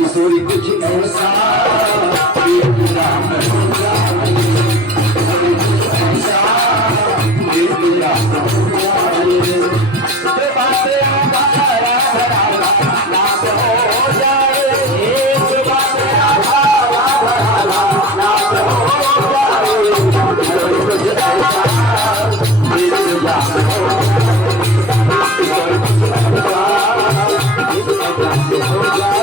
किशोरी कुछ ऐसा राम हो जाए, किशोरी कुछ ऐसा राम हो जाए, बातें हमारा नाम हो जाए, बातें हमारा नाम हो जाए, किशोरी कुछ ऐसा राम हो जाए, किशोरी कुछ ऐसा हो जाए।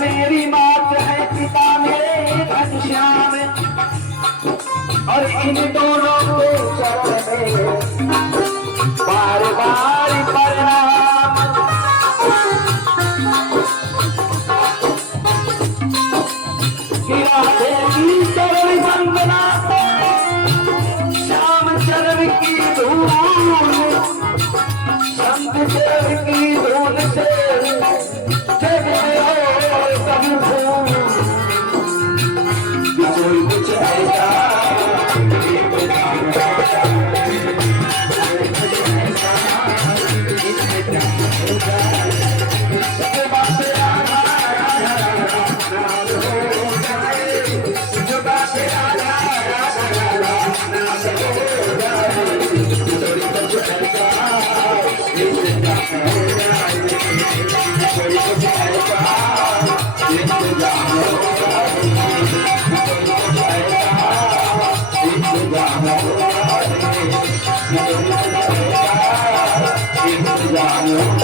मेरी मात है, पिता मेरे घनश्याम, और इन दोनों के चरण में बार बार प्रणाम। राधे की चरण वंदना, श्याम चरण की धूल, संत चरण की धूल से कुछ ऐसा Yeah.